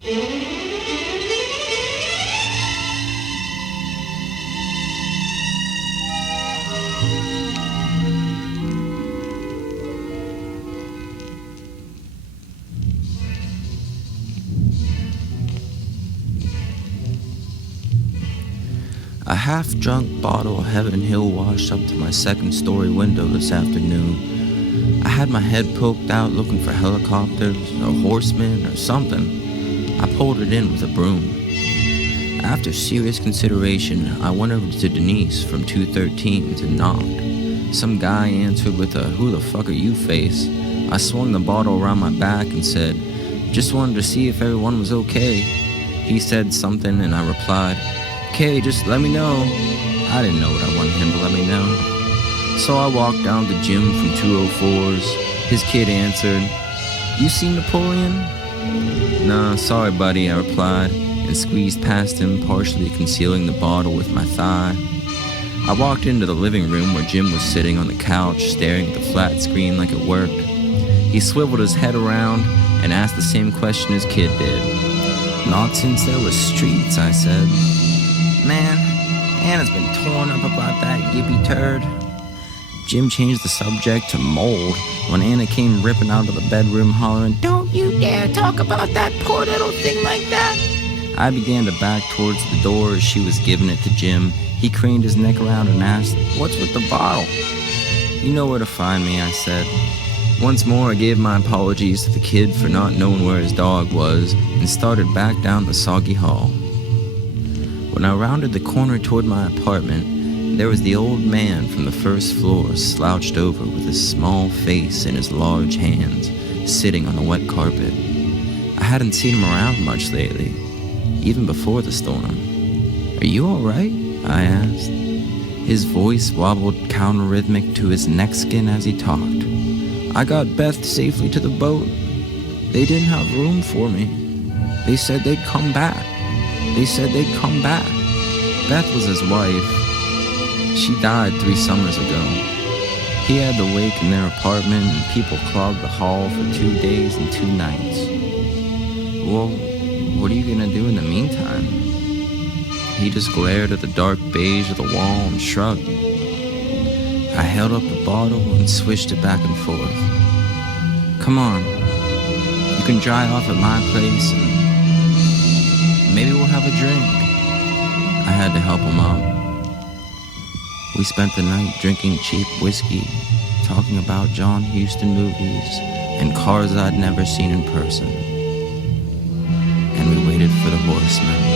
A half-drunk bottle of Heaven Hill washed up to my second-story window this afternoon. I had my head poked out looking for helicopters or horsemen or something. I pulled it in with a broom. After serious consideration, I went over to Denise from 213 and knocked. Some guy answered with a "who the fuck are you" face. I swung the bottle around my back and said, "Just wanted to see if everyone was okay." He said something and I replied, "Okay, just let me know." I didn't know what I wanted him to let me know. So I walked down to Jim from 204's. His kid answered, "You seen Napoleon?" "Nah, sorry buddy," I replied, and squeezed past him, partially concealing the bottle with my thigh. I walked into the living room where Jim was sitting on the couch, staring at the flat screen like it worked. He swiveled his head around and asked the same question his kid did. "Not since there was streets," I said. "Man, Anna's been torn up about that yippy turd." Jim changed the subject to mold when Anna came ripping out of the bedroom hollering, "Don't you dare talk about that poor little thing like that." I began to back towards the door as she was giving it to Jim. He craned his neck around and asked, "What's with the bottle?" "You know where to find me," I said. Once more I gave my apologies to the kid for not knowing where his dog was and started back down the soggy hall. When I rounded the corner toward my apartment, there was the old man from the first floor slouched over with his small face in his large hands, sitting on the wet carpet. I hadn't seen him around much lately, even before the storm. "Are you all right?" I asked. His voice wobbled counter-rhythmic to his neck skin as he talked. "I got Beth safely to the boat. They didn't have room for me. They said they'd come back. Beth was his wife. She died 3 summers ago. He had the wake in their apartment and people clogged the hall for 2 days and 2 nights. Well, what are you gonna do in the meantime?" He just glared at the dark beige of the wall and shrugged. I held up the bottle and swished it back and forth. "Come on, you can dry off at my place and maybe we'll have a drink." I had to help him up. We spent the night drinking cheap whiskey, talking about John Huston movies and cars I'd never seen in person. And we waited for the horsemen.